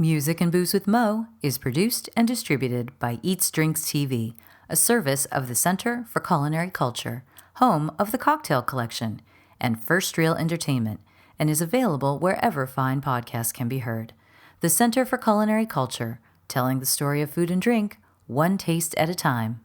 Music and Booze with Mo is produced and distributed by EatsDrinksTV, a service of the Center for Culinary Culture, home of the Cocktail Collection, and First Reel Entertainment, and is available wherever fine podcasts can be heard. The Center for Culinary Culture, telling the story of food and drink, one taste at a time.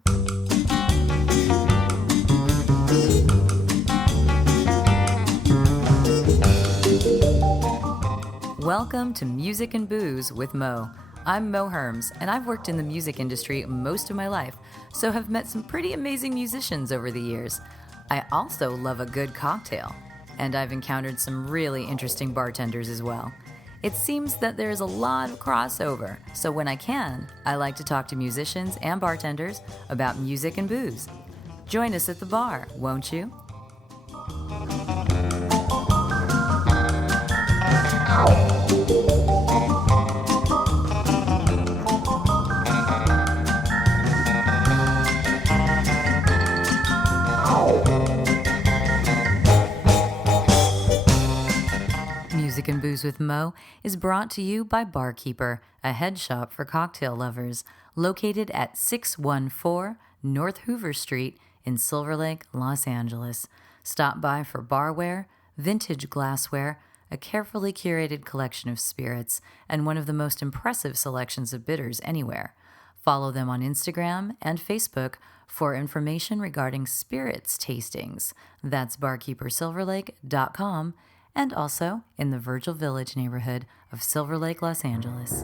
Welcome to Music and Booze with Mo. I'm Mo Herms, and I've worked in the music industry most of my life, so have met some pretty amazing musicians over the years. I also love a good cocktail, and I've encountered some really interesting bartenders as well. It seems that there's a lot of crossover, so when I can, I like to talk to musicians and bartenders about music and booze. Join us at the bar, won't you? Music and Booze with Mo is brought to you by Barkeeper, a head shop for cocktail lovers, located at 614 North Hoover Street in Silver Lake, Los Angeles. Stop by for barware, vintage glassware, a carefully curated collection of spirits, and one of the most impressive selections of bitters anywhere. Follow them on Instagram and Facebook for information regarding spirits tastings. That's barkeepersilverlake.com, and also in the Virgil Village neighborhood of Silver Lake, Los Angeles.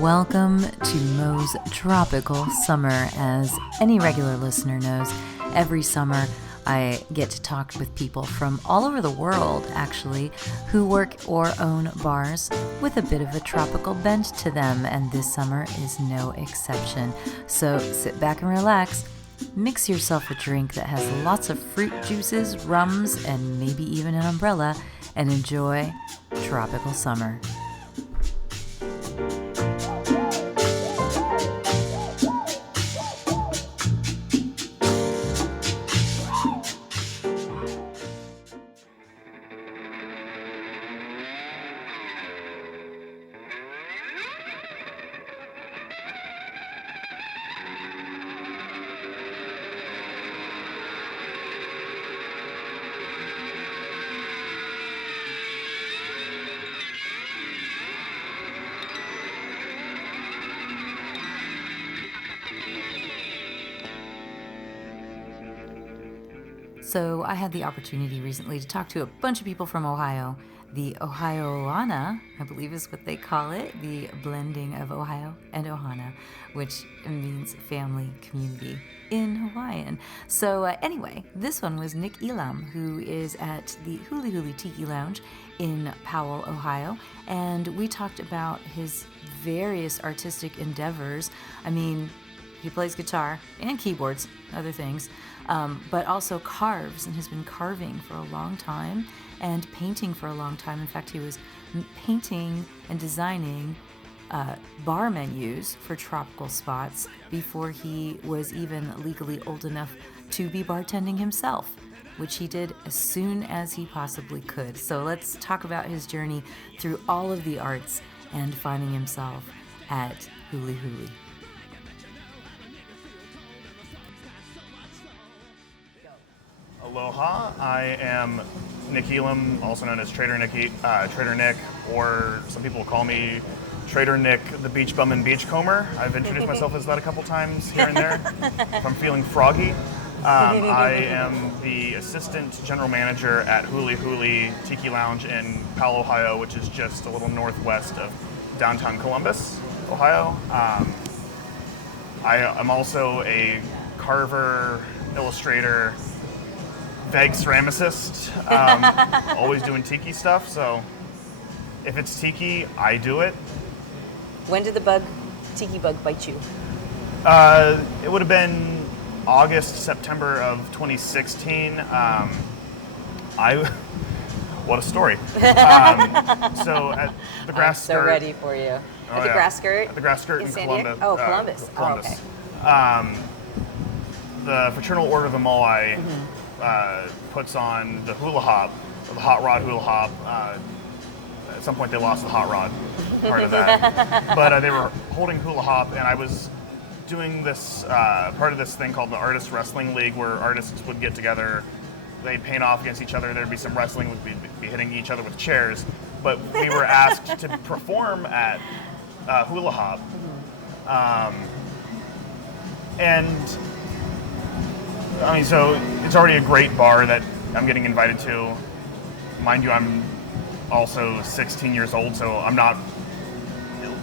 Welcome to Mo's Tropical Summer. As any regular listener knows, every summer I get to talk with people from all over the world, actually, who work or own bars with a bit of a tropical bent to them, and this summer is no exception. So sit back and relax, mix yourself a drink that has lots of fruit juices, rums, and maybe even an umbrella, and enjoy tropical summer. So I had the opportunity recently to talk to a bunch of people from Ohio. The Ohioana, I believe is what they call it, the blending of Ohio and Ohana, which means family community in Hawaiian. So anyway, this one was Nick Elam, who is at the Huli Huli Tiki Lounge in Powell, Ohio, and we talked about his various artistic endeavors. I mean, he plays guitar and keyboards, other things, but also carves and has been carving for a long time and painting for a long time. In fact, he was painting and designing bar menus for tropical spots before he was even legally old enough to be bartending himself, which he did as soon as he possibly could. So let's talk about his journey through all of the arts and finding himself at Huli Huli. Aloha, I am Nick Elam, also known as Trader Nick, or some people will call me Trader Nick, the Beach Bum and Beachcomber. I've introduced myself as that a couple times here and there. If I'm feeling froggy. I am the assistant general manager at Huli Huli Tiki Lounge in Powell, Ohio, which is just a little northwest of downtown Columbus, Ohio. I'm also a carver, illustrator, vague ceramicist, always doing tiki stuff, so if it's tiki, I do it. When did the tiki bug bite you? It would have been August, September of 2016. What a story. So at the Grass So Skirt. ready for you. Oh, At the yeah. Grass Skirt? At the Grass Skirt in in San Columbus. Diego? Oh, Columbus. Columbus. Oh, okay. The Fraternal Order of the Moai puts on the hula hop, or the hot rod hula hop. At some point they lost the hot rod part of that. But they were holding hula hop, and I was doing this part of this thing called the Artist Wrestling League, where artists would get together, they'd paint off against each other, there'd be some wrestling, we'd be hitting each other with chairs. But we were asked to perform at hula hop. And I mean, so it's already a great bar that I'm getting invited to. Mind you, I'm also 16 years old, so I'm not,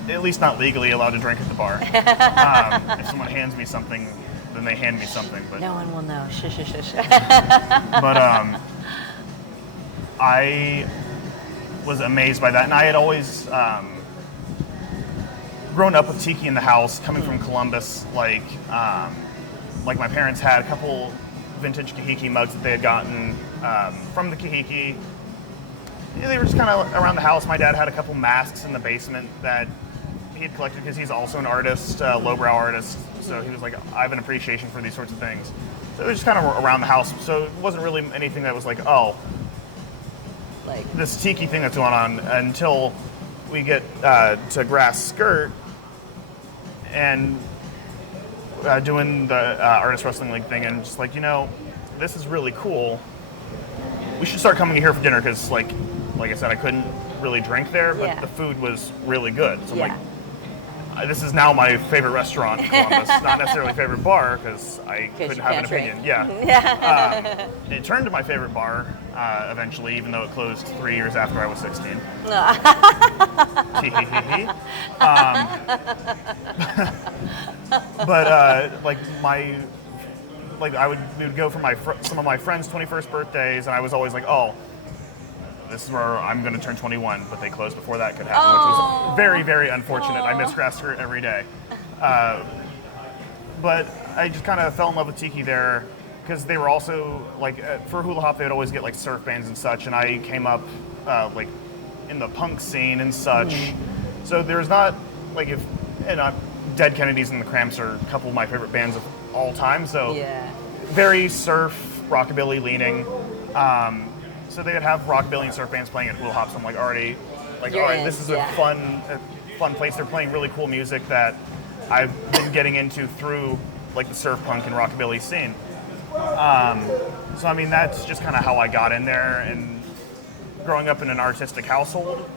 at least not legally, allowed to drink at the bar. If someone hands me something, then they hand me something. But No one will know. Shush, shush, shush. but I was amazed by that, and I had always grown up with tiki in the house, coming from Columbus. Like my parents had a couple vintage kahiki mugs that they had gotten from the kahiki. Yeah, they were just kind of around the house. My dad had a couple masks in the basement that he had collected because he's also an artist, lowbrow artist. So he was like, I have an appreciation for these sorts of things. So it was just kind of around the house. So it wasn't really anything that was like, oh, Like, this tiki thing that's going on, until we get to Grass Skirt and doing the Artist Wrestling League thing, and just like, this is really cool. We should start coming here for dinner because, like I said, I couldn't really drink there, but Yeah. the food was really good. So I'm yeah. like, this is now my favorite restaurant in Columbus. Not necessarily favorite bar because I 'Cause couldn't you have an can't drink. opinion. Yeah. It turned to my favorite bar eventually, even though it closed 3 years after I was 16. But we would go for some of my friends' 21st birthdays, and I was always like, oh, this is where I'm going to turn 21, but they closed before that could happen, which was very, very unfortunate. I miss Grass Skirt every day. But I just kind of fell in love with tiki there because they were also, for hula hop, they would always get like surf bands and such, and I came up in the punk scene and such. So there's not, Dead Kennedys and the Cramps are a couple of my favorite bands of all time, so Yeah. very surf, rockabilly leaning. So they would have rockabilly and surf bands playing at hula hop, so I'm like already, You're all right, in, this is yeah. a fun place. They're playing really cool music that I've been getting into through the surf punk and rockabilly scene. So I mean, that's just kind of how I got in there, and growing up in an artistic household,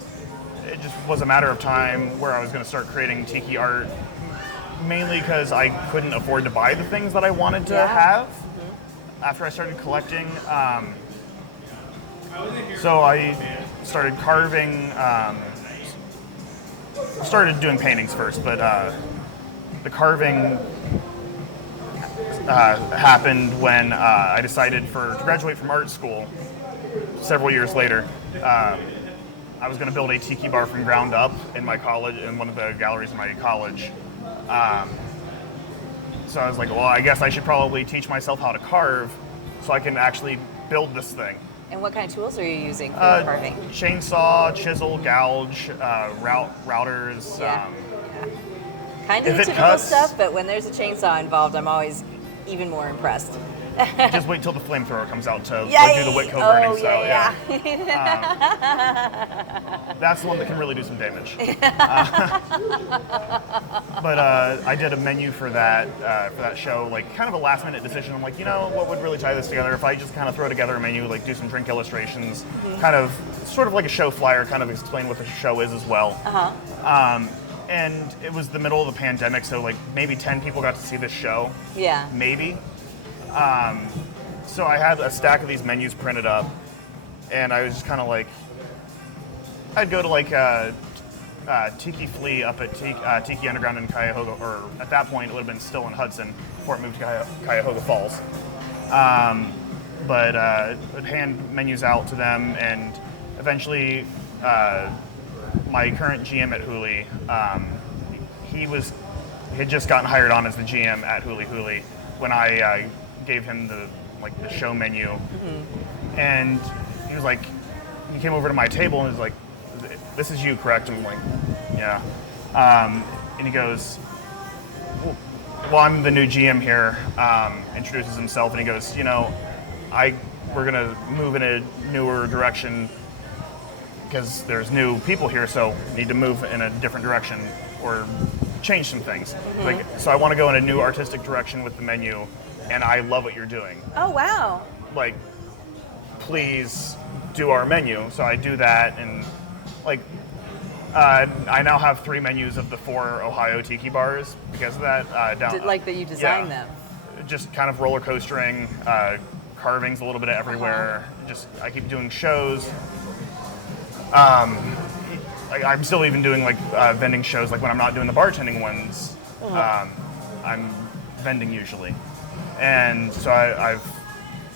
it just was a matter of time where I was going to start creating tiki art, mainly because I couldn't afford to buy the things that I wanted to have after I started collecting. So I started carving, started doing paintings first, but the carving happened when I decided to graduate from art school several years later. I was going to build a tiki bar from ground up in my college, in one of the galleries in my college. So I was like, well, I guess I should probably teach myself how to carve so I can actually build this thing. And what kind of tools are you using for your carving? Chainsaw, chisel, gouge, routers. Yeah. Kind of if the it typical cuts- stuff, but when there's a chainsaw involved, I'm always even more impressed. Just wait till the flamethrower comes out to Yay! do the Whitco burning style. Yeah. That's the one that can really do some damage. But I did a menu for that show, kind of a last minute decision. I'm like, what would really tie this together if I just kind of throw together a menu, do some drink illustrations, kind of sort of like a show flyer, kind of explain what the show is as well. And it was the middle of the pandemic, so maybe 10 people got to see this show. Yeah. Maybe. So I had a stack of these menus printed up, and I was just kind of I'd go to Tiki Flea up at Tiki Underground in Cuyahoga, or at that point it would have been still in Hudson before it moved to Cuyahoga Falls. But I'd hand menus out to them, and eventually my current GM at Huli, he had just gotten hired on as the GM at Huli Huli when I gave him the show menu, and he was like, he came over to my table and was like, "This is you, correct?" I'm like, "Yeah." And he goes, "Well, I'm the new GM here." Introduces himself, and he goes, we're gonna move in a newer direction because there's new people here, so need to move in a different direction or change some things. Like, so I want to go in a new artistic direction with the menu, and I love what you're doing. Oh, wow. Like, please do our menu. So I do that, and like, I now have 3 menus of the 4 Ohio tiki bars because of that. Like that you designed them. Just kind of roller coastering, carvings a little bit everywhere. Just I keep doing shows. I'm still even doing like vending shows. Like when I'm not doing the bartending ones, I'm vending usually. And so I've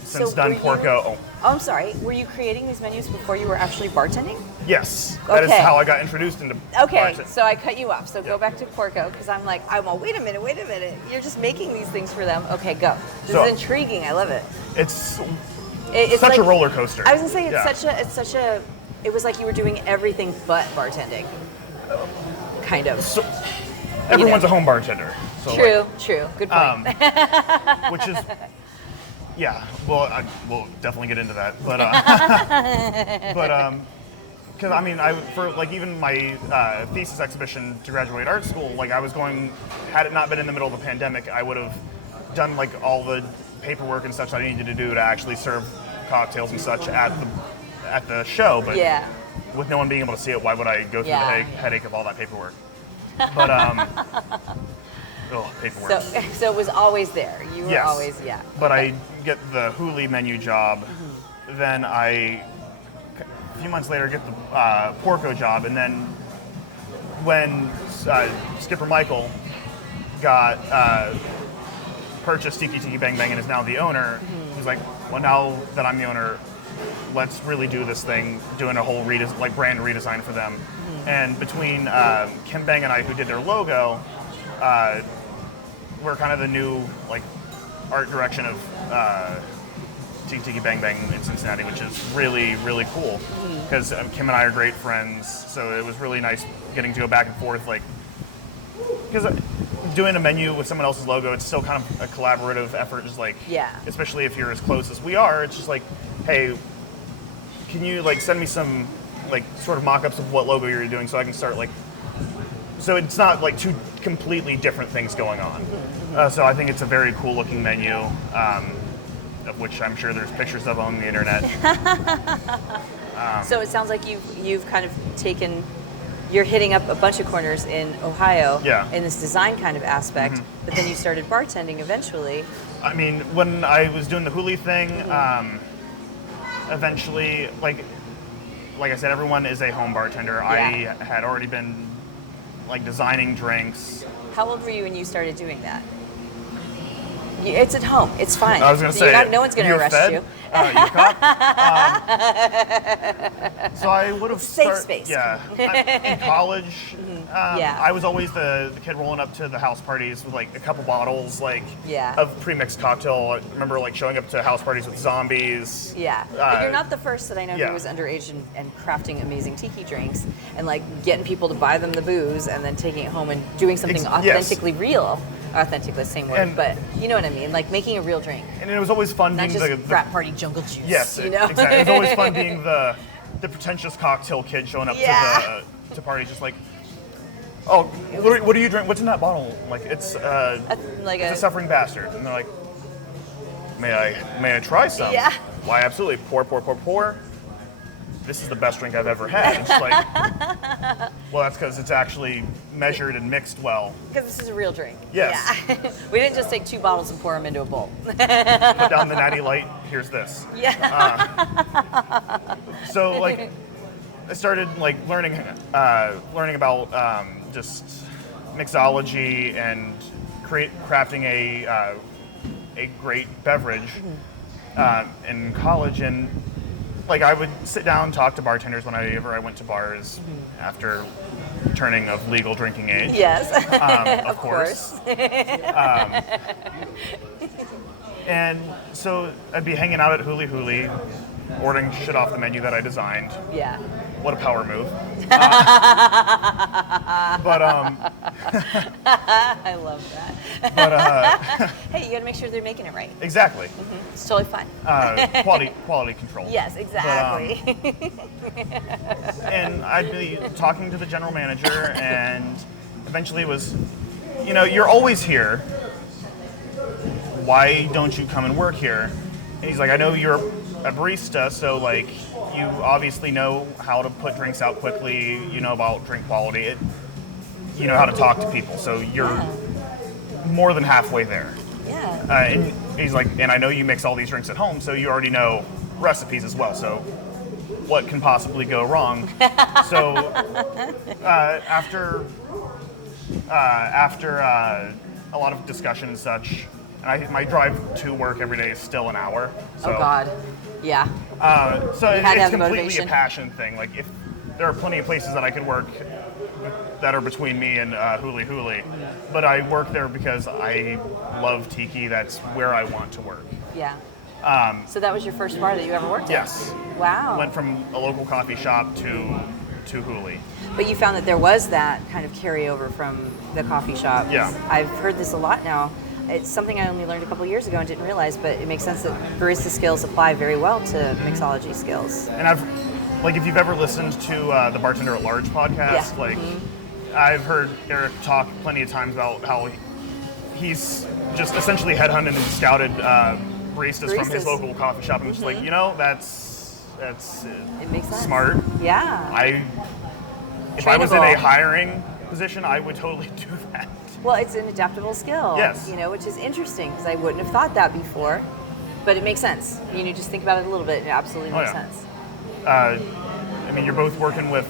since done Porco. Oh, I'm sorry. Were you creating these menus before you were actually bartending? Yes, that is how I got introduced into bartending. So I cut you off. So go back to Porco because I'm like, wait a minute. You're just making these things for them. Okay, go. This is intriguing. I love it. It's such like a roller coaster. I was gonna say it's such a. It was like you were doing everything but bartending. Kind of. So, everyone's a home bartender. So True. Good point. Which is, yeah. Well, we'll definitely get into that. But, because I mean, for like even my thesis exhibition to graduate art school, like I was going, had it not been in the middle of the pandemic, I would have done like all the paperwork and such I needed to do to actually serve cocktails and such at the show. But with no one being able to see it, why would I go through the headache of all that paperwork? But paperwork. So it was always there. You were always But I get the Huli menu job, then a few months later get the Porco job, and then when Skipper Michael got purchased Tiki Bang Bang and is now the owner, he's like, well, now that I'm the owner, let's really do this thing, doing a whole brand redesign for them. And between Kim Bang and I, who did their logo, we're kind of the new like art direction of Tiki Bang Bang in Cincinnati, which is really, really cool because Kim and I are great friends. So it was really nice getting to go back and forth, like, because doing a menu with someone else's logo, it's still kind of a collaborative effort. Just like, especially if you're as close as we are, it's just like, hey, can you like send me some like sort of mock-ups of what logo you're doing so I can start like, so it's not like 2 completely different things going on. So I think it's a very cool looking menu, of which I'm sure there's pictures of on the internet. So it sounds like you've kind of you're hitting up a bunch of corners in Ohio in this design kind of aspect, but then you started bartending eventually. I mean, when I was doing the Huli thing, eventually, like I said, everyone is a home bartender. I had already been like designing drinks. How old were you when you started doing that? It's at home. It's fine. I was going to say, no one's going to arrest you. You're caught. So I would have safe space. Yeah, in college, I was always the kid rolling up to the house parties with like a couple bottles, like of pre-mixed cocktail. I remember like showing up to house parties with zombies. Yeah, but you're not the first that I know who was underage and crafting amazing tiki drinks and like getting people to buy them the booze and then taking it home and doing something authentically real. Authentically, same word, but you know what I mean, like making a real drink. And it was always fun not being just frat party jungle juice. Yes, exactly. It was always fun being the pretentious cocktail kid showing up to parties, just like, oh, what do you drink? What's in that bottle? Like it's a suffering bastard, and they're like, may I try some? Yeah. Why, absolutely. Pour. This is the best drink I've ever had. It's like, well, that's because it's actually measured and mixed well. Because this is a real drink. Yes. Yeah. We didn't just take 2 bottles and pour them into a bowl. Put down the Natty Light. Here's this. Yeah. So like, I started like learning about just mixology and crafting a great beverage in college. And like I would sit down and talk to bartenders whenever I went to bars after turning of legal drinking age. Yes, of course. And so I'd be hanging out at Huli, ordering shit off the menu that I designed. Yeah. What a power move. But I love that. But hey, you got to make sure they're making it right. exactly. It's totally fine. Quality control. Yes, exactly. And I'd be talking to the general manager, and eventually it was, you're always here. Why don't you come and work here? And he's like, I know you're a barista, so like you obviously know how to put drinks out quickly. You know about drink quality. You know how to talk to people, so you're more than halfway there. Yeah. And he's like, and I know you mix all these drinks at home, so you already know recipes as well. So what can possibly go wrong? So after a lot of discussion and such, and my drive to work every day is still an hour. So, oh God. Yeah. So had to it's have the completely motivation. a passion thing. Like if there are plenty of places that I could work that are between me and Huli Huli, but I work there because I love tiki. That's where I want to work. Yeah. So that was your first bar that you ever worked at? Yes. Wow. Went from a local coffee shop to Huli. But you found that there was that kind of carryover from the coffee shop. Yeah. I've heard this a lot now. It's something I only learned a couple years ago and didn't realize, but it makes sense that barista skills apply very well to mixology skills. And if you've ever listened to the Bartender at Large podcast, I've heard Eric talk plenty of times about how he's just essentially headhunted and scouted baristas from his local coffee shop, and just like, that's It makes sense. smart. Yeah. If I was in a Trainable. hiring position, I would totally do that. Well, it's an adaptable skill. Yes. Which is interesting because I wouldn't have thought that before, but it makes sense. Just think about it a little bit, and it absolutely makes sense. You're both working with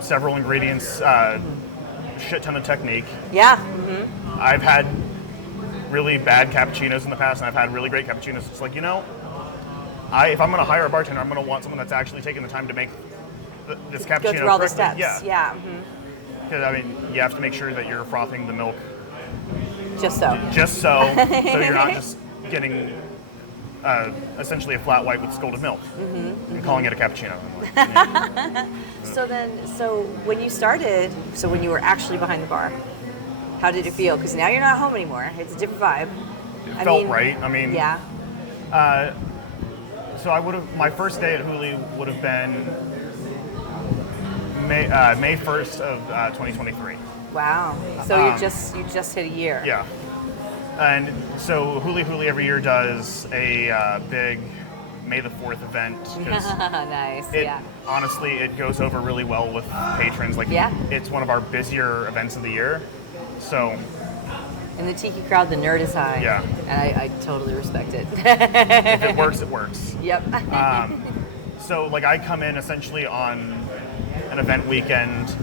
several ingredients, shit ton of technique. Yeah. I've had really bad cappuccinos in the past, and I've had really great cappuccinos. It's like, if I'm going to hire a bartender, I'm going to want someone that's actually taking the time to make this cappuccino Go through all the correctly. steps. Yeah. Because, you have to make sure that you're frothing the milk Just so. so you're not just getting essentially a flat white with scalded milk and calling it a cappuccino. So when you started, when you were actually behind the bar, how did it feel? Because now you're not home anymore. It's a different vibe. It felt right. Yeah. So my first day at Huli would have been May 1st of 2023. Wow. So you just hit a year. Yeah. And so Huli Huli every year does a big May the 4th event. Nice. Honestly, it goes over really well with patrons. It's one of our busier events of the year. So. In the tiki crowd, the nerd is high. Yeah. And I totally respect it. If it works, it works. Yep. So I come in essentially on an event weekend.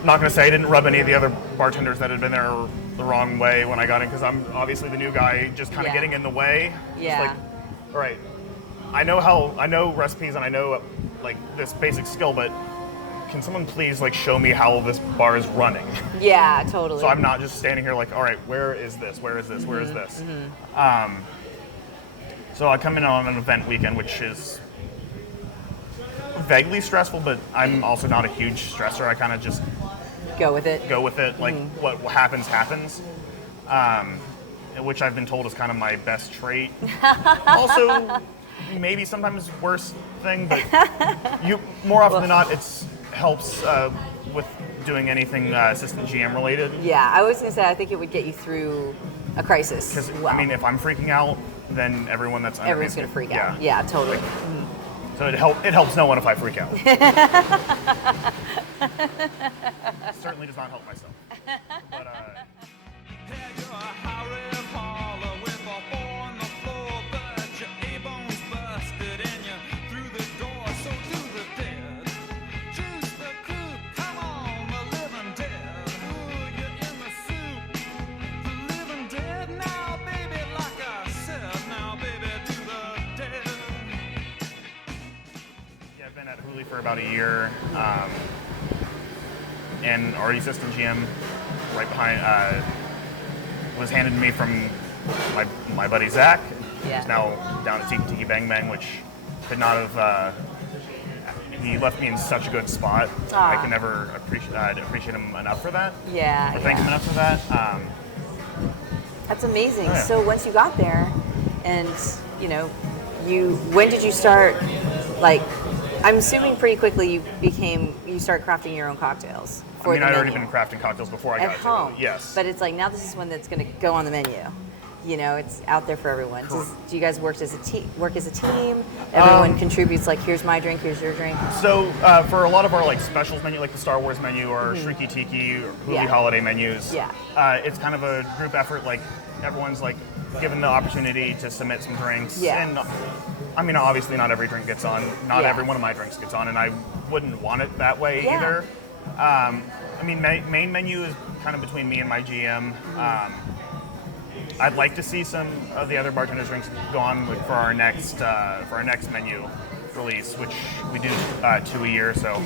I'm not going to say I didn't rub any of the other bartenders that had been there the wrong way when I got in, because I'm obviously the new guy just kind of getting in the way. Yeah. Just all right, I know recipes and I know this basic skill, but can someone please show me how this bar is running? Yeah, totally. So I'm not just standing here all right, where is this? Where is this? Where is this? So I come in on an event weekend, which is vaguely stressful, but I'm also not a huge stressor. I kind of just go with it. What happens, which I've been told is kind of my best trait. Also, maybe sometimes worst thing, but more often than not, it helps with doing anything assistant GM related. Yeah, I was going to say, I think it would get you through a crisis. Because, if I'm freaking out, then everyone that's under everyone's going to freak out. Yeah, totally. So it helps no one if I freak out. Certainly does not help myself. But, I've been at Huli for about a year, and our assistant GM right behind was handed to me from my buddy Zach. Yeah. He's now down at Tiki Tiki Bang Bang, which could not have. He left me in such a good spot. I can never appreciate him enough for that. Yeah. Or thank him enough for that. That's amazing. Oh, yeah. So once you got there, and when did you start? Like, I'm assuming pretty quickly you started crafting your own cocktails. I'd already been crafting cocktails before I got home. to it. Yes. But it's like now this is one that's going to go on the menu. It's out there for everyone. Do you guys work as a team? Everyone contributes, like, here's my drink, here's your drink? So for a lot of our like specials menu, like the Star Wars menu or Shrieky Tiki or Hooli holiday menus, it's kind of a group effort. Like everyone's like given the opportunity to submit some drinks. Yeah. And I mean, obviously not every drink gets on. Not every one of my drinks gets on, and I wouldn't want it that way either. Main menu is kind of between me and my GM. I'd like to see some of the other bartenders' drinks go on for our next menu release, which we do 2 a year. So,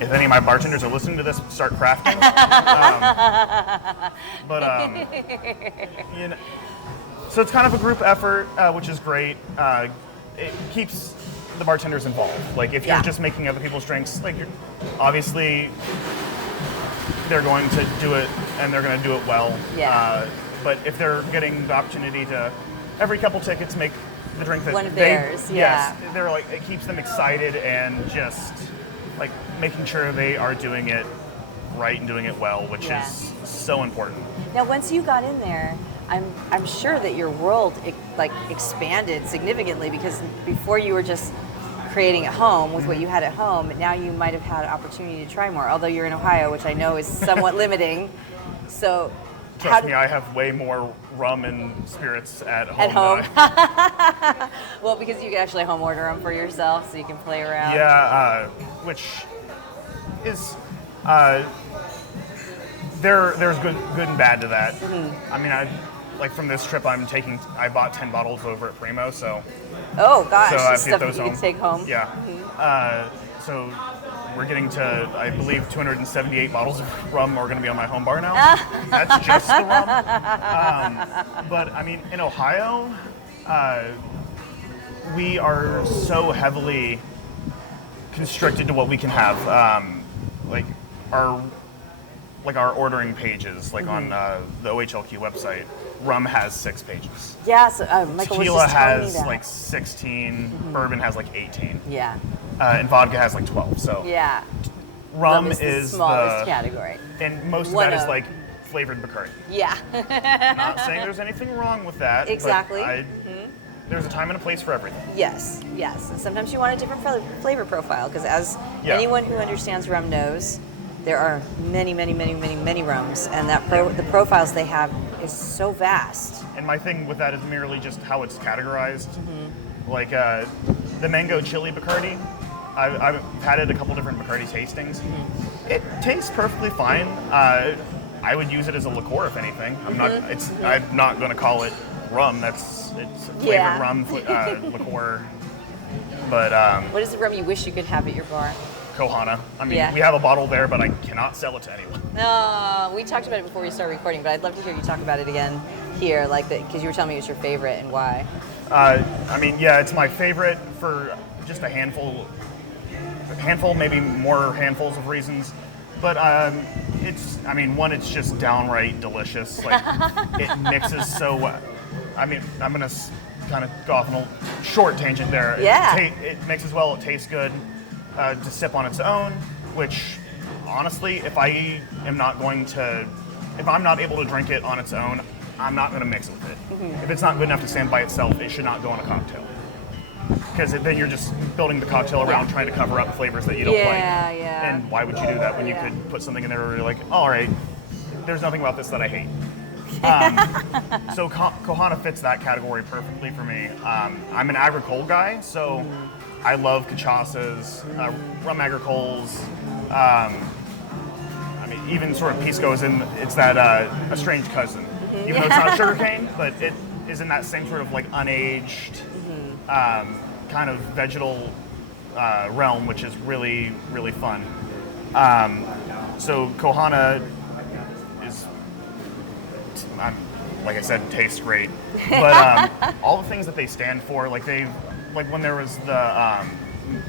if any of my bartenders are listening to this, start crafting. So it's kind of a group effort, which is great. It keeps the bartenders involved. Like if you're just making other people's drinks, like obviously they're going to do it and they're going to do it well. Yeah. But if they're getting the opportunity to every couple tickets make the drink that one of theirs, yes, they're like, it keeps them excited and just like making sure they are doing it right and doing it well, which is so important. Now, once you got in there, I'm sure that your world expanded significantly, because before you were just creating at home with what you had at home. Now you might have had an opportunity to try more, although you're in Ohio, which I know is somewhat limiting. So, trust me, I have way more rum and spirits at home. Well, because you can actually home order them for yourself, so you can play around. Yeah, which is there's good and bad to that. Mm-hmm. I mean, from this trip, I bought 10 bottles over at Primo, so. Oh gosh, so I stuff that you can take home. Yeah. Mm-hmm. So we're getting to, I believe, 278 bottles of rum are going to be on my home bar now. That's just the rum. But I mean, in Ohio, we are so heavily constricted to what we can have. Our ordering pages, on the OHLQ website, rum has 6 pages. Yeah, so Michael Tequila was just telling has me that. 16, bourbon has 18. Yeah. And vodka has 12. So yeah, rum is is the smallest category. And most of that is flavored Bacardi. Yeah. Not saying there's anything wrong with that. Exactly. But there's a time and a place for everything. Yes. And sometimes you want a different flavor profile, because as anyone who understands rum knows, there are many rums, and the profiles they have is so vast. And my thing with that is merely just how it's categorized. Mm-hmm. The mango chili Bacardi, I've had it a couple different Bacardi tastings. Mm-hmm. It tastes perfectly fine. I would use it as a liqueur, if anything. I'm not going to call it rum. It's flavored rum liqueur. But what is the rum you wish you could have at your bar? Kohana. I mean, we have a bottle there, but I cannot sell it to anyone. No, we talked about it before we started recording, but I'd love to hear you talk about it again here, because you were telling me it's your favorite and why. It's my favorite for just a handful, maybe more handfuls of reasons. But it's just downright delicious. It mixes so well. I'm going to kind of go off on a short tangent there. Yeah. It mixes well, it tastes good. To sip on its own, which honestly, if I'm not able to drink it on its own, I'm not going to mix with it. Mm-hmm. If it's not good enough to stand by itself, it should not go in a cocktail. Because then you're just building the cocktail around trying to cover up flavors that you don't like. Yeah. And why would you do that when you could put something in there where you're like, all right, there's nothing about this that I hate. So Kohana fits that category perfectly for me. I'm an agricole guy, so I love cachaças, rum agricoles. Even sort of pisco is it's that a strange cousin. Even though it's not sugarcane, but it is in that same sort of unaged kind of vegetal realm, which is really, really fun. So Kohana is, like I said, tastes great. But all the things that they stand for, like when there was the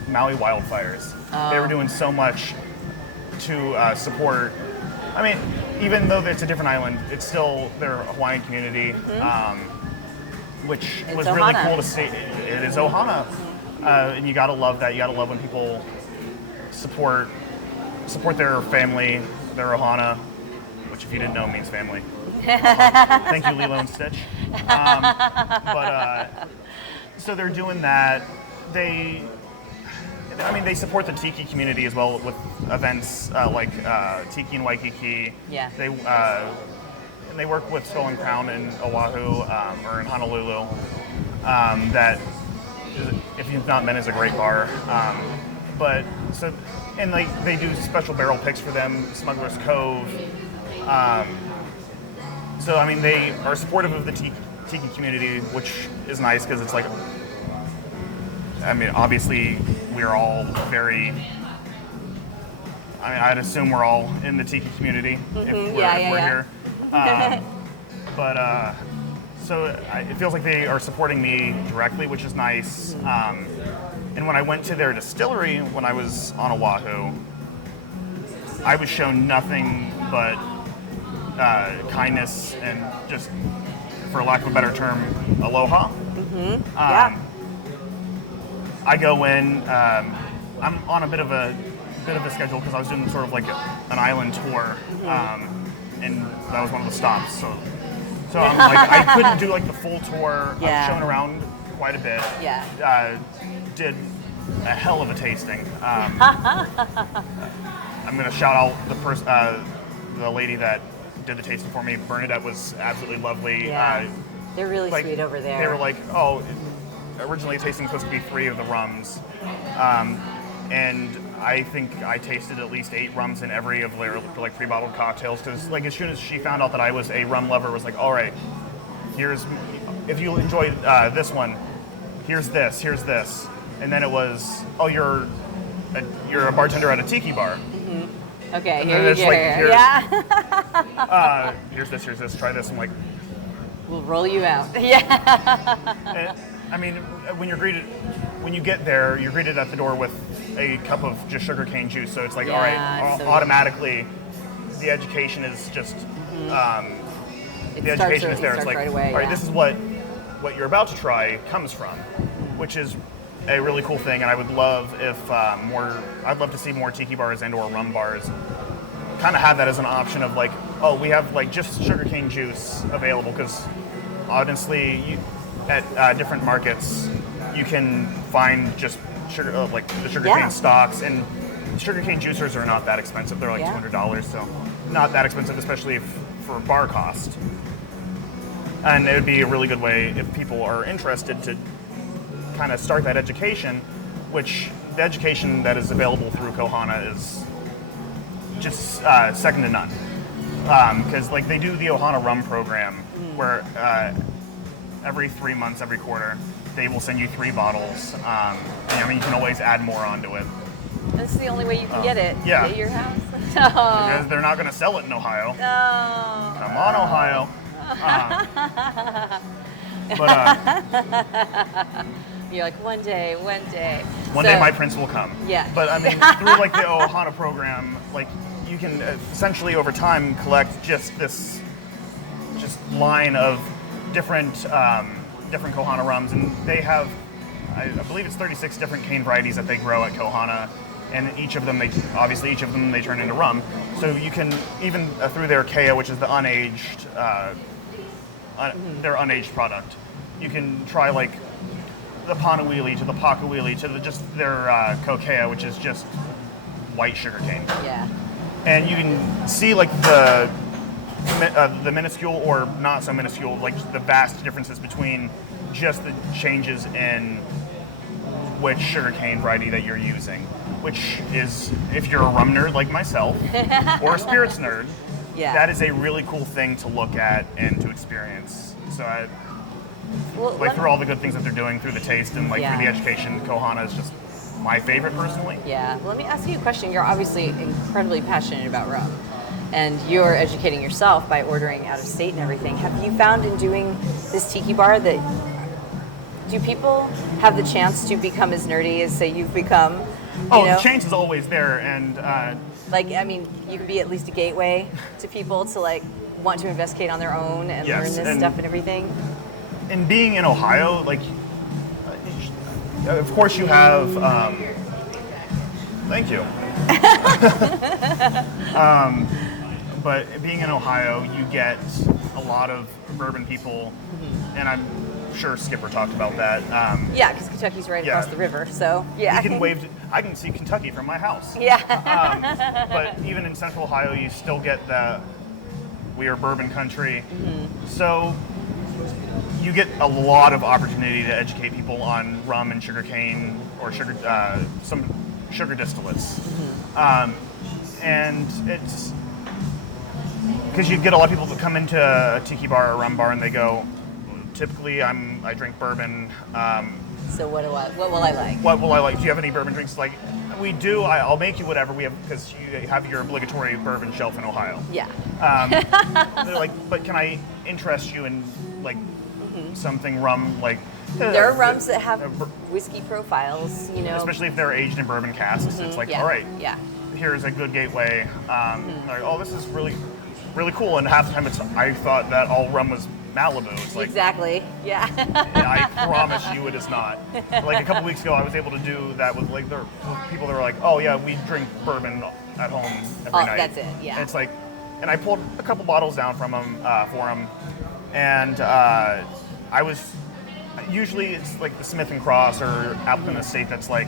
Maui wildfires, they were doing so much to support. I mean, even though it's a different island, it's still their Hawaiian community, which was really cool to see. It is Ohana, and you gotta love that. You gotta love when people support their family, their Ohana, which if you didn't know means family. Thank you, Lilo and Stitch. So they're doing that. They support the tiki community as well with events like Tiki in Waikiki. Yeah. They work with Skull and Crown in Oahu or in Honolulu. That, if you've not been, is a great bar. And they do special barrel picks for them, Smuggler's Cove. So I mean, they are supportive of the tiki community, which is nice because it's like, I mean, obviously we're all very. I mean, I'd assume we're all in the tiki community if we're here. So it feels like they are supporting me directly, which is nice. And when I went to their distillery when I was on Oahu, I was shown nothing but kindness and just, for lack of a better term, aloha. I go in. I'm on a bit of a schedule because I was doing sort of like an island tour, and that was one of the stops. So I'm like, I couldn't do like the full tour. I was shown around quite a bit. Did a hell of a tasting. I'm gonna shout out the lady that did the tasting for me. Bernadette was absolutely lovely. They're really sweet over there. They were like, originally tasting was supposed to be 3 of the rums, and I think I tasted at least 8 rums in every of their like pre-bottled cocktails. Because like as soon as she found out that I was a rum lover, was like, all right, if you enjoy this one, here's this, and then it was, oh, you're a bartender at a tiki bar. Okay, and here you go. Here's this, try this. I'm like, we'll roll you out. And, I mean, when you get there, you're greeted at the door with a cup of just sugarcane juice. So it's like, all right, automatically, the education is just, the education is there. It's like, right away, all right, this is what you're about to try comes from, which is a really cool thing. And I would love if I'd love to see more tiki bars and/or rum bars kind of have that as an option of like, oh, we have like just sugarcane juice available, because honestly, at different markets, you can find just sugar, like the sugarcane stocks, and sugarcane juicers are not that expensive. They're like $200, so not that expensive, especially for bar cost. And it would be a really good way if people are interested to kind of start that education, which the education that is available through Kohana is just second to none. Because like they do the Ohana Rum program, where every 3 months, every quarter, they will send you 3 bottles. And, I mean, you can always add more onto it. That's the only way you can get it. Yeah. At your house. Because they're not going to sell it in Ohio. No. Come on, Ohio. You're like, one day. One day my prince will come. Yeah. But I mean, through like the Ohana program, like you can essentially over time collect just this line of different Kohana rums, and they have, I believe it's 36 different cane varieties that they grow at Kohana, and each of them they turn into rum. So you can even through their Kea, which is the unaged, their unaged product, you can try like the Panawili to the Pakawili to their Kokea, which is just white sugarcane. Yeah. And you can see like the minuscule or not so minuscule, like the vast differences between just the changes in which sugarcane variety that you're using, which is, if you're a rum nerd like myself or a spirits nerd, that is a really cool thing to look at and to experience. So through all the good things that they're doing through the taste and through the education, Kohana is just my favorite personally. Yeah. Well, let me ask you a question. You're obviously incredibly passionate about rum, and you're educating yourself by ordering out of state and everything. Have you found in doing this tiki bar that Do people have the chance to become as nerdy as, say, you've become? The chance is always there, and you can be at least a gateway to people to like want to investigate on their own and learn this stuff and everything. And being in Ohio, like, of course you have. Thank you. But being in Ohio, you get a lot of bourbon people, and I'm sure Skipper talked about that. Because Kentucky's right across the river, so yeah. I can see Kentucky from my house. Yeah. But even in Central Ohio, you still get we are bourbon country. So you get a lot of opportunity to educate people on rum and sugarcane or some sugar distillates. And it's because you get a lot of people that come into a tiki bar or a rum bar and they go, typically I drink bourbon. So what will I like? What will I like? Do you have any bourbon drinks? Like, we do. I'll make you whatever we have, because you have your obligatory bourbon shelf in Ohio. Yeah. They're like, but can I interest you in like something rum? Like, there are rums that have whiskey profiles, especially if they're aged in bourbon casks. It's like, all right, here's a good gateway. Like, oh, this is really, really cool. And half the time I thought that all rum was Malibu. It's like, exactly. Yeah. I promise you it is not. Like a couple weeks ago, I was able to do that with like people that were like, oh yeah, we drink bourbon at home every night. That's it. Yeah. And it's like, and I pulled a couple bottles down from them for them, and usually it's like the Smith and Cross or Appleton Estate that's like,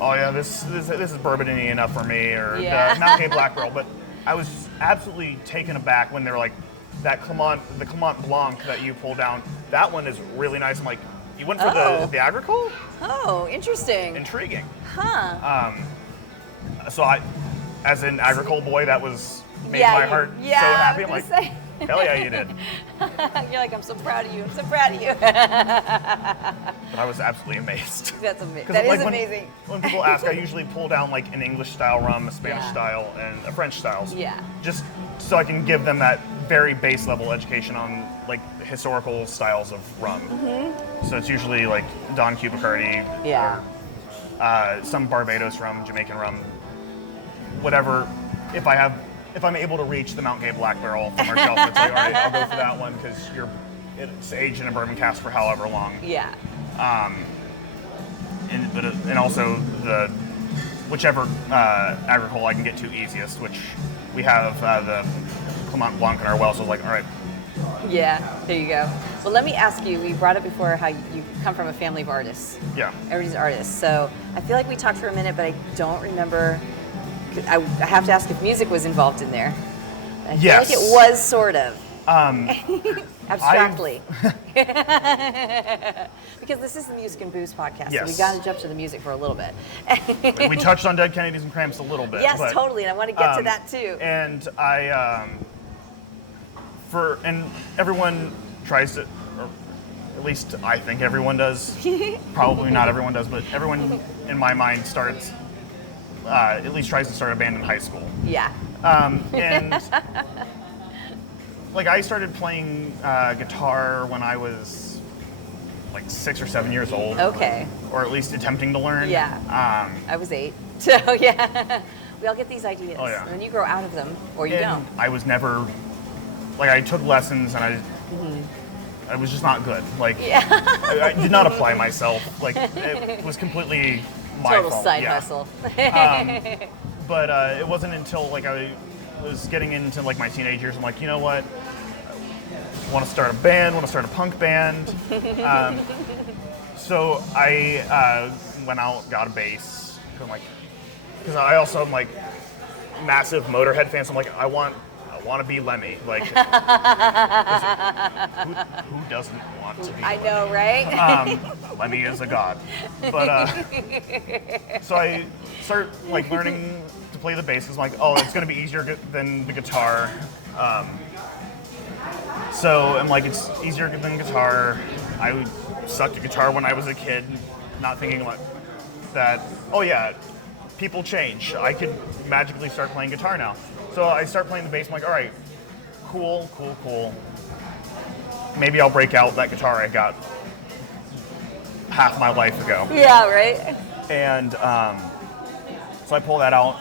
oh yeah, this is bourbon-y enough for me, or the Mount Gay Black Barrel. But I was absolutely taken aback when they were like, the Clement Blanc that you pulled down, that one is really nice. I'm like, you went for the agricole? Oh, interesting. Intriguing. Huh. So as an agricole boy, that made my heart so happy. I'm like, hell yeah, you did. You're like, I'm so proud of you. I'm so proud of you. But I was absolutely amazed. That's amazing. That is amazing. When people ask, I usually pull down like an English style rum, a Spanish style, and a French style. Yeah. Just so I can give them that very base level education on like historical styles of rum. So it's usually like Don Q Bacardi. Yeah. Some Barbados rum, Jamaican rum, whatever. If I'm able to reach the Mount Gay Black Barrel from our shelf, it's like, all right, I'll go for that one because it's aged in a bourbon cask for however long. Yeah. And also whichever agricole I can get to easiest, which we have the Clement Blanc in our well, so I was like, all right. Yeah, there you go. Well, let me ask you, we brought up before how you come from a family of artists. Yeah. Everybody's artists. So I feel like we talked for a minute, but I don't remember. I have to ask if music was involved in there. I feel like it was sort of. Abstractly. Because this is the Music and Booze podcast, so we got to jump to the music for a little bit. We touched on Dead Kennedys and Cramps a little bit. Yes, totally, and I want to get to that too. And and everyone tries to, or at least I think everyone does, probably not everyone does, but everyone in my mind starts, at least tries to start a band in high school. Yeah. And like I started playing guitar when I was like 6 or 7 years old. Okay. Or at least attempting to learn. Yeah. I was 8. So yeah, we all get these ideas. Oh, yeah. And then you grow out of them, or you don't. I was never, like I took lessons and I was just not good. Like I did not apply myself. Like it was completely my total fault. Side hustle. But it wasn't until like I was getting into like my teenage years, I'm like, you know what? I want to start a band, want to start a punk band. So I went out, got a bass. Because I also am like massive Motorhead fan, so I'm like, I want to be Lemmy. Like, who doesn't want to be I Lemmy? know, right? Lemmy is a god. But so I start like learning to play the bass. It's like, oh, it's going to be easier than the guitar. So I'm like, it's easier than guitar. I sucked at guitar when I was a kid, not thinking like that. Oh yeah, people change. I could magically start playing guitar now. So I start playing the bass. I'm like, all right, cool. Maybe I'll break out that guitar I got half my life ago. Yeah, right? And so I pull that out.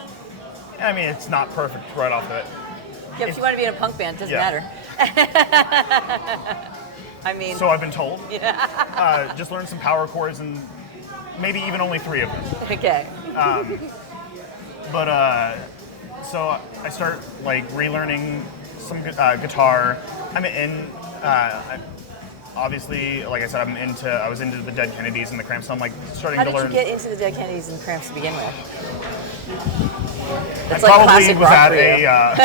I mean, it's not perfect right off of it. Yeah, if you want to be in a punk band, it doesn't matter. I mean... So I've been told. Yeah. Just learn some power chords and maybe even only 3 of them. Okay. So I start like relearning some guitar. I'm in, obviously, like I said, I was into the Dead Kennedys and the Cramps, so I'm like starting to learn. How did you get into the Dead Kennedys and Cramps to begin with? I probably was I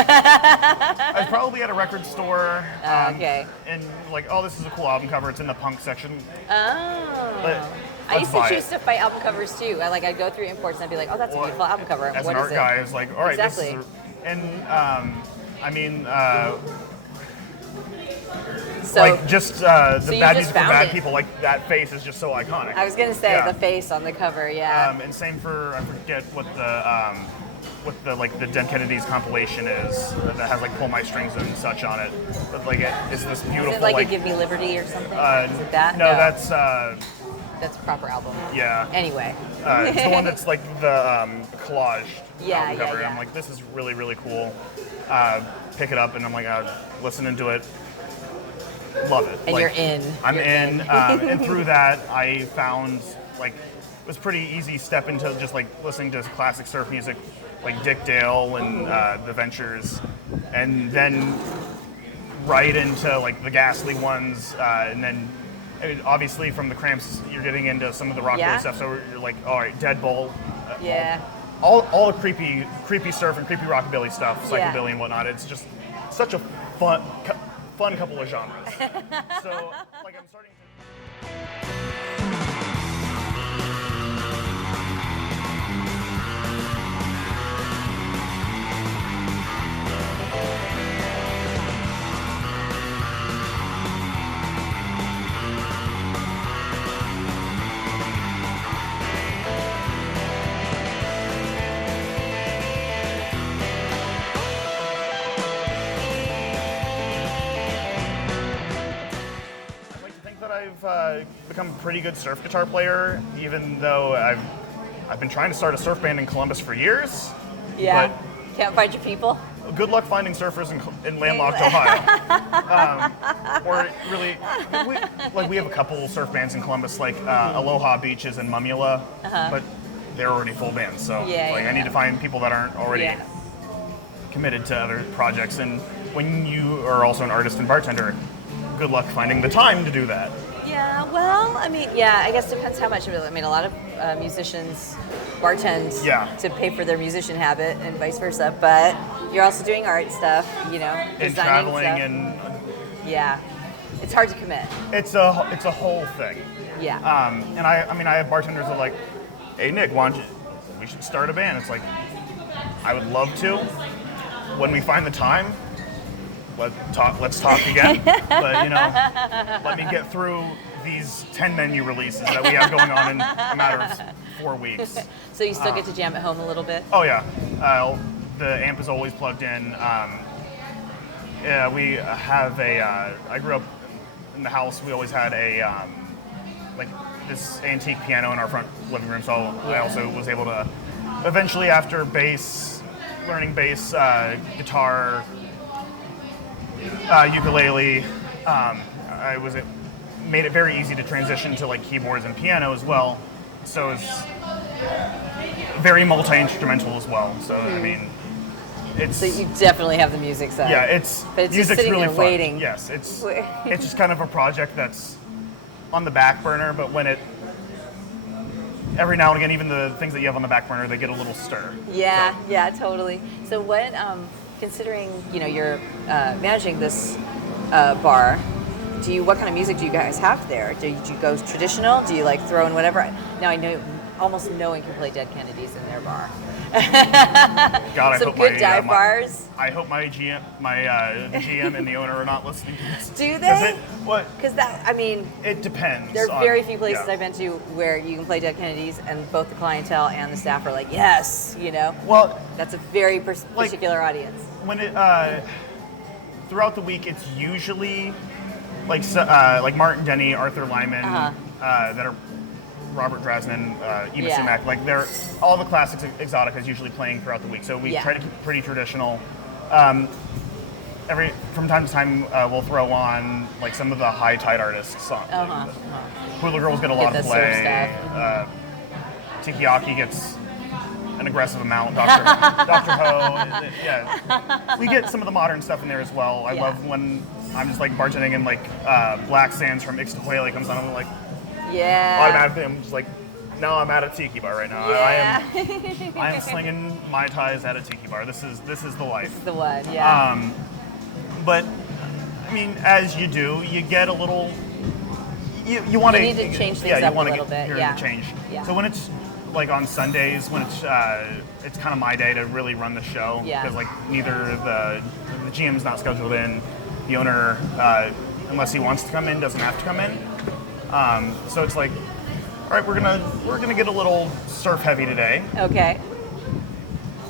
was probably at a record store. Okay. And like, oh, this is a cool album cover. It's in the punk section. Oh. But I used to choose stuff by album covers too. I'd go through imports and I'd be like, oh, that's a beautiful album cover. As what an is art it? guy, I was like, all right, exactly. this is and I mean, so, like just the so Bad just Music for found Bad it. People, like that face is just so iconic. I was gonna say the face on the cover, yeah. And same for, I forget what the like the Dead Kennedys compilation is that has like Pull My Strings and such on it. But like it's this beautiful. Is it like a Give Me Liberty or something? Is it that? No, that's a proper album. Yeah. Anyway. It's the one that's like the collage album cover. Yeah. I'm like, this is really, really cool. Pick it up and I'm like, listening to it. Love it. And like, you're in. I'm in. And through that, I found like it was pretty easy step into just like listening to classic surf music, like Dick Dale and the Ventures, and then right into like the Ghastly ones, and then. I mean, obviously, from the Cramps, you're getting into some of the rockabilly stuff. So you're like, all right, Deadbolt, all the creepy surf and creepy rockabilly stuff, psychobilly and whatnot. It's just such a fun couple of genres. So, like, I'm starting to. I've become a pretty good surf guitar player, even though I've been trying to start a surf band in Columbus for years. Yeah. Can't find your people? Good luck finding surfers in landlocked Ohio. Or really, we have a couple surf bands in Columbus, like Aloha Beaches and Mumula, but they're already full bands. So I need to find people that aren't already committed to other projects. And when you are also an artist and bartender, good luck finding the time to do that. Yeah, well, I mean, I guess it depends how much. I mean, a lot of musicians bartend to pay for their musician habit and vice versa, but you're also doing art stuff, and traveling stuff. And it's hard to commit. It's a whole thing. Yeah. And I have bartenders that are like, hey Nick, we should start a band. It's like, I would love to. When we find the time, let's talk again. But let me get through these 10 menu releases that we have going on in a matter of 4 weeks. So you still get to jam at home a little bit? Oh yeah, the amp is always plugged in. We have I grew up in the house. We always had like this antique piano in our front living room. So I also was able to eventually, after learning bass, guitar, ukulele, made it very easy to transition to like keyboards and piano as well. So it's very multi-instrumental as well. So I mean, so you definitely have the music side. Yeah, but it's music's just sitting really there fun. waiting. Yes, it's just kind of a project that's on the back burner, but every now and again, even the things that you have on the back burner, they get a little stir. Yeah, totally. So what, considering, you're managing this bar, what kind of music do you guys have there? Do you go traditional? Do you like throw in whatever? Now I know almost no one can play Dead Kennedys in their bar. God, Some good dive bars. I hope my GM, the GM and the owner are not listening to this. Do they? Because it depends. There are very few places I've been to where you can play Dead Kennedys and both the clientele and the staff are like, yes, Well, that's a very particular audience. When throughout the week, it's usually like Martin Denny, Arthur Lyman, that are Robert Drasnin, Eva Yeah. Sumac. Like they're all the classics Exoticas usually playing throughout the week. So we Yeah. try to keep it pretty traditional. From time to time, we'll throw on like some of the high tide artists' songs. Like, Hula Girls get a lot Get of the surf play. stuff. Tikiaki gets an aggressive amount. Dr. Ho, yeah. We get some of the modern stuff in there as well. I Yeah. love when I'm just like bartending and like Black Sands from Ixtahuele comes on. I'm like Yeah. automatically I'm just like, no, I'm at a tiki bar right now. Yeah. I am slinging Mai Tais at a tiki bar. This is the life. This is the one. Yeah. But I mean, as you do, you get a little. You want to need to change things you up a want to little bit, hear yeah. the change. Yeah. So when it's like on Sundays, when it's kind of my day to really run the show Yeah. because like neither the GM's not scheduled in, the owner unless he wants to come in doesn't have to come in. So it's like, all right, we're gonna get a little surf heavy today. Okay.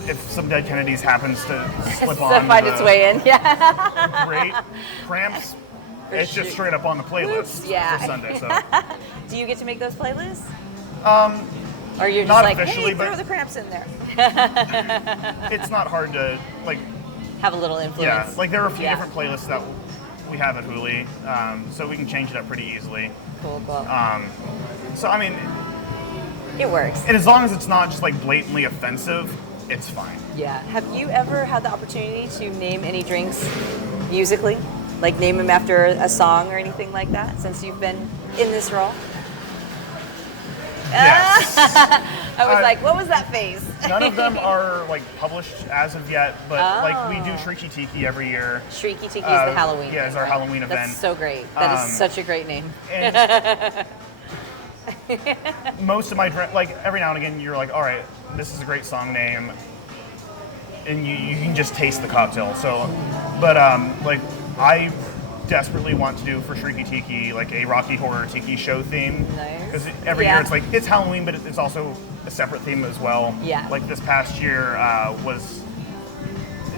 If some Dead Kennedys happens to slip So on, find its way in. Yeah. great. Cramps, it's sure. just straight up on the playlist Oops, yeah. for Sunday. So Do you get to make those playlists? Or you're just not like, officially, hey, throw but- the Cramps in there. it's not hard to like. Have a little influence. Yeah, like there are a few Yeah. different playlists that we have at Huli, so we can change it up pretty easily. Cool. So I mean, It works. and as long as it's not just like blatantly offensive, it's fine. Yeah. Have you ever had the opportunity to name any drinks musically? Like name them after a song or anything like that since you've been in this role? Yes. I was like, what was that face? None of them are like published as of yet, but like we do Shrieky Tiki every year. Shrieky Tiki is the Halloween. Yeah, it's our Halloween event. That's so great. That is such a great name. And most of my like every now and again you're like, all right, this is a great song name, and you can just taste the cocktail. So, but like I desperately want to do for Shrieky Tiki like a Rocky Horror Tiki show theme. Nice. Because every year it's like it's Halloween, but it's also a separate theme as well. Yeah. Like this past year was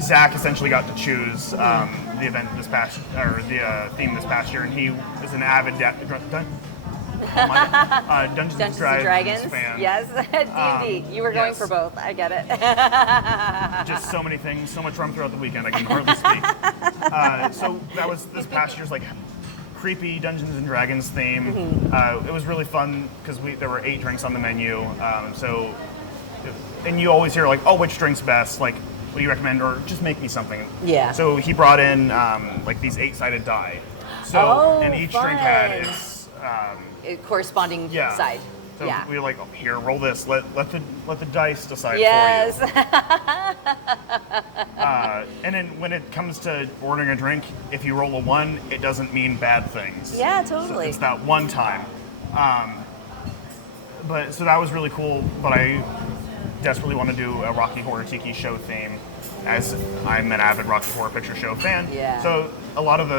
Zach essentially got to choose the event this past or the theme this past year, and he is an avid Dungeons and Dragons fan. Yes, D&D. You were going yes. for both. I get it. Just so many things, so much rum throughout the weekend, I can hardly speak. So that was this past year's like creepy Dungeons and Dragons theme. It was really fun because there were 8 drinks on the menu. And you always hear like, oh, which drink's best? Like, what do you recommend? Or just make me something. Yeah. So he brought in like these 8-sided die. So and each drink had its corresponding side. So Yeah. we were like, oh, here, roll this. Let the dice decide Yes. for you. And then when it comes to ordering a drink, if you roll a 1, it doesn't mean bad things. Yeah, So totally. it's that one time. But so that was really cool. But I desperately want to do a Rocky Horror Tiki show theme, as I'm an avid Rocky Horror Picture Show fan. Yeah. So a lot of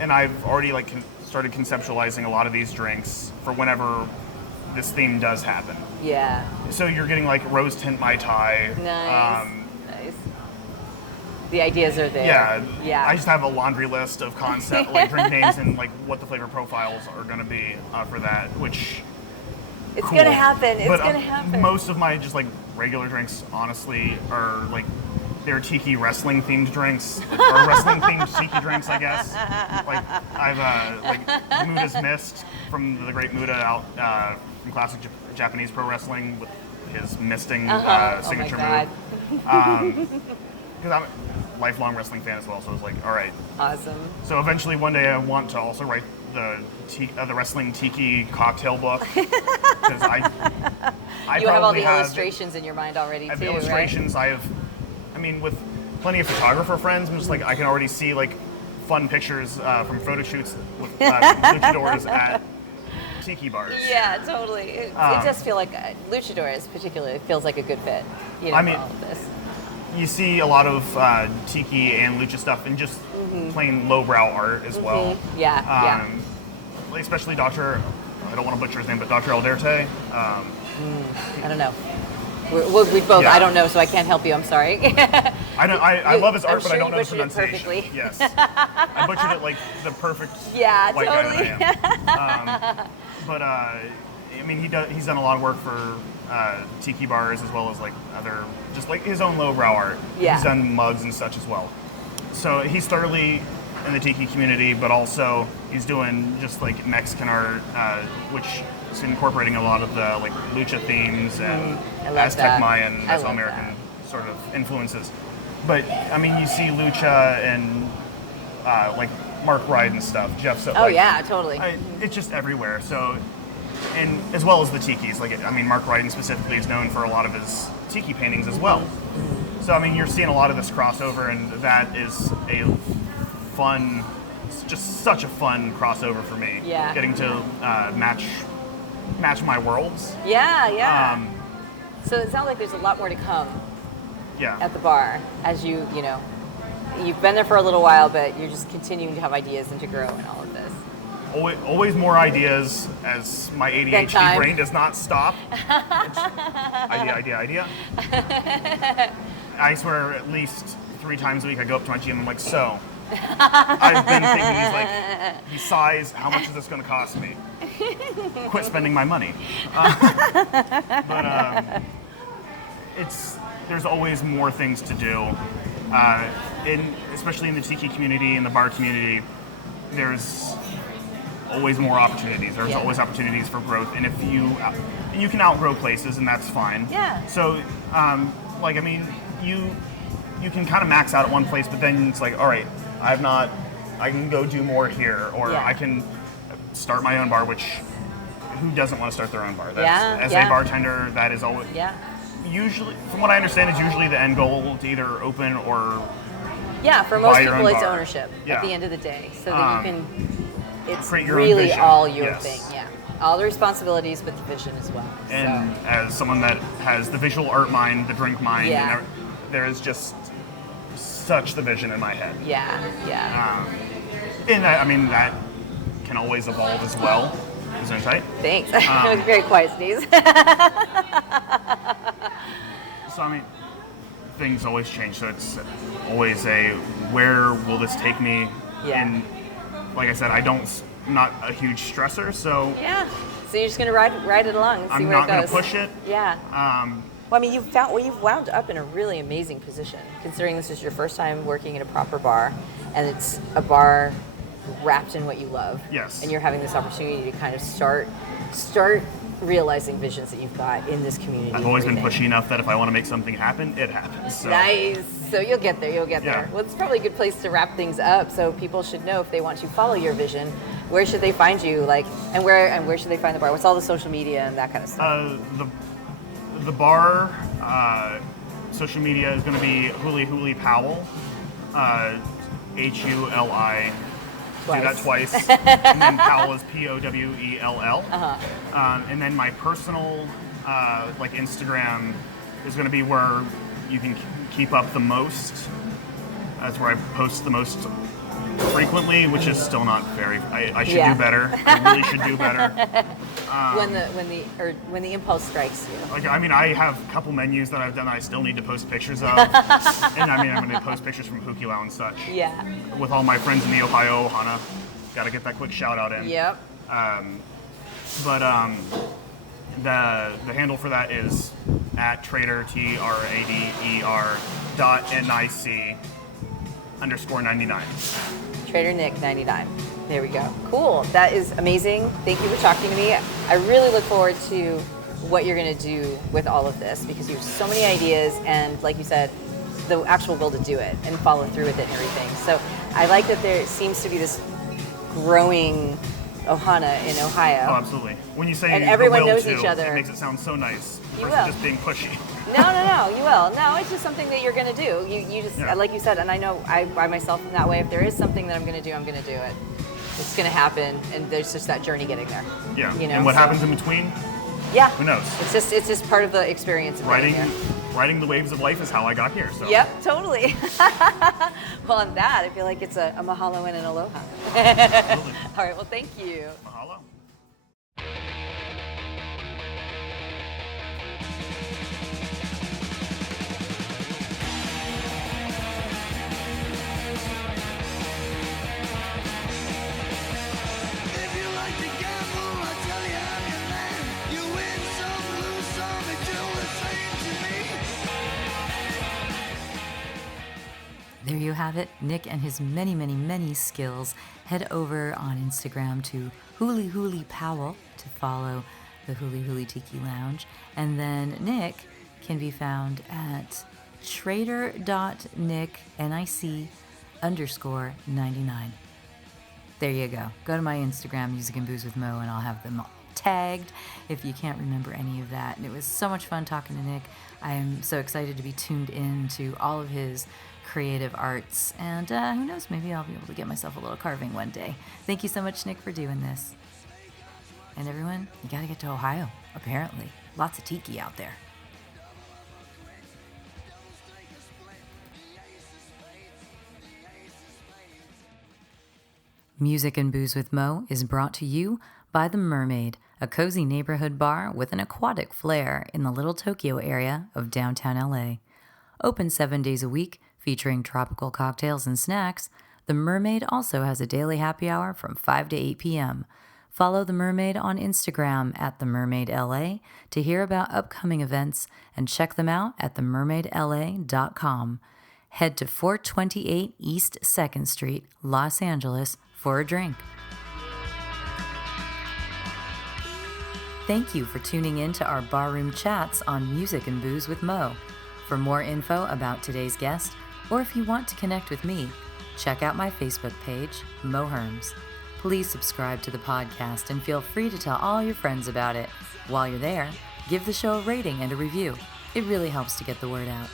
and I've already like started conceptualizing a lot of these drinks for whenever this theme does happen. Yeah. So you're getting like rose tint Mai Tai. Nice. Nice. The ideas are there. Yeah. Yeah. I just have a laundry list of concept like drink names and like what the flavor profiles are going to be for that, which It's cool. gonna happen. It's But, gonna happen. Most of my just like regular drinks, honestly, are like they're tiki wrestling themed drinks or wrestling themed tiki drinks, I guess. Like I've like Muda's Mist from the great Muda out from classic Japanese pro wrestling with his misting signature move. Because I'm a lifelong wrestling fan as well, so I was like, all right. Awesome. So eventually one day I want to also write the wrestling tiki cocktail book because I You have all probably the illustrations in your mind already I have too, illustrations. right? I mean, with plenty of photographer friends, I'm just like I can already see like fun pictures from photo shoots with luchadors at tiki bars. Yeah, totally. It does feel like luchadors particularly feels like a good fit. You know, I mean, for all of this. You see a lot of tiki and lucha stuff and just plain lowbrow art as well. Yeah, Especially Dr. I don't want to butcher his name, but Dr. Alderte. I don't know. We both. Yeah. I don't know, so I can't help you. I'm sorry. I know. I love his art, I'm but sure I don't you know his butchered it pronunciation. perfectly. Yes, I butchered it like the perfect Yeah, white totally. guy that I am. But I mean, he's done a lot of work for tiki bars as well as like other, just like his own lowbrow art. Yeah. He's done mugs and such as well. So he's thoroughly in the tiki community, but also he's doing just like Mexican art, which is incorporating a lot of the like lucha themes and Aztec Mayan, Mesoamerican sort of influences. But I mean, you see lucha and like Mark Ride and stuff. Jeff. So, yeah, totally. It's just everywhere. So, and as well as the tikis. Like, I mean, Mark Ryden specifically is known for a lot of his tiki paintings as well. So, I mean, you're seeing a lot of this crossover, and that is a fun, just such a fun crossover for me. Yeah. Getting to match my worlds. Yeah. So it sounds like there's a lot more to come. Yeah. At the bar, as you've been there for a little while, but you're just continuing to have ideas and to grow in all of this. Always more ideas, as my ADHD brain does not stop. Idea. I swear at least 3 times a week I go up to my GM and I'm like, so, I've been thinking besides, how much is this going to cost me? Quit spending my money. But there's always more things to do. Especially in the tiki community, in the bar community, there's always more opportunities. There's always opportunities for growth, and if you can outgrow places, and that's fine. Yeah. So, like, I mean, you can kind of max out at one place, but then it's like, all right, I can go do more here, or I can start my own bar. Which, who doesn't want to start their own bar? As a bartender, that is always. Yeah. Usually, from what I understand, it's usually the end goal to either open or for most people, it's bar. ownership at the end of the day, so that you can. It's create your really own all your yes. thing. Yeah, all the responsibilities, but the vision as well. And as someone that has the visual art mind, the drink mind, and there is just such the vision in my head. Yeah. And I mean that can always evolve as well. Is that tight? Thanks. It was a very quiet sneeze. So I mean, things always change. So it's always where will this take me? Yeah. And like I said, not a huge stressor. So So you're just gonna ride it along and see where it goes. I'm not gonna push it. Yeah. Well, I mean, you've wound up in a really amazing position, considering this is your first time working in a proper bar, and it's a bar wrapped in what you love. Yes. And you're having this opportunity to kind of start realizing visions that you've got in this community. I've always been pushy enough that if I want to make something happen, it happens. So. Nice. So you'll get there. Well, it's probably a good place to wrap things up. So people should know, if they want to follow your vision, where should they find you? And where should they find the bar? What's all the social media and that kind of stuff? The bar social media is going to be Huli Powell, HULI. Do that twice, and then Powell is POWELL. And then my personal Instagram is going to be where you can keep up the most. That's where I post the most frequently, which is still not very. I should do better. I really should do better. When the impulse strikes you. I mean, I have a couple menus that I've done that I still need to post pictures of, and I mean, I'm going to post pictures from Hukilau and such. Yeah. With all my friends in the Ohio Ohana, got to get that quick shout out in. Yep. The handle for that is at Trader TRADER.NIC_99. Trader Nick 99. There we go. Cool. That is amazing. Thank you for talking to me. I really look forward to what you're going to do with all of this, because you have so many ideas, and like you said, the actual will to do it and follow through with it and everything. So I like that there seems to be this growing Ohana in Ohio. Oh, absolutely. When you say and everyone knows each other, it makes it sound so nice. You versus will. Just being pushy. No, you will. No, it's just something that you're going to do. You just, like you said, and I know I myself in that way, if there is something that I'm going to do, I'm going to do it. It's going to happen, and there's just that journey getting there. Yeah. And what happens in between? Yeah. Who knows? It's just part of the experience of riding the waves of life is how I got here. So. Yep, totally. Well, on that, I feel like it's a mahalo and an aloha. Absolutely. All right, well, thank you. Mahalo. If you like to gamble, I tell you I'm your man. have it, Nick and his many, many, many skills, head over on Instagram to Huli Huli Powell to follow the Huli Huli Tiki Lounge. And then Nick can be found at trader.nick, NIC_99. There you go. Go to my Instagram, Music and Booze with Mo, and I'll have them all tagged if you can't remember any of that. And it was so much fun talking to Nick. I am so excited to be tuned in to all of his creative arts. And who knows, maybe I'll be able to get myself a little carving one day. Thank you so much, Nick, for doing this. And everyone, you gotta get to Ohio, apparently. Lots of tiki out there. Music and Booze with Mo is brought to you by The Mermaid, a cozy neighborhood bar with an aquatic flair in the Little Tokyo area of downtown LA. Open 7 days a week, featuring tropical cocktails and snacks, The Mermaid also has a daily happy hour from 5 to 8 p.m. Follow The Mermaid on Instagram at TheMermaidLA to hear about upcoming events and check them out at themermaidla.com. Head to 428 East 2nd Street, Los Angeles, for a drink. Thank you for tuning in to our barroom chats on Music and Booze with Mo. For more info about today's guest, or if you want to connect with me, check out my Facebook page, Mo Herms. Please subscribe to the podcast and feel free to tell all your friends about it. While you're there, give the show a rating and a review. It really helps to get the word out.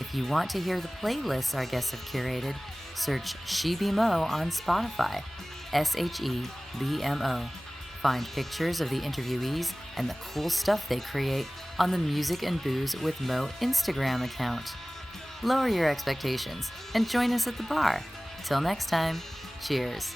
If you want to hear the playlists our guests have curated, search She Be Mo on Spotify, SHEBMO. Find pictures of the interviewees and the cool stuff they create on the Music and Booze with Mo Instagram account. Lower your expectations and join us at the bar. Till next time, cheers.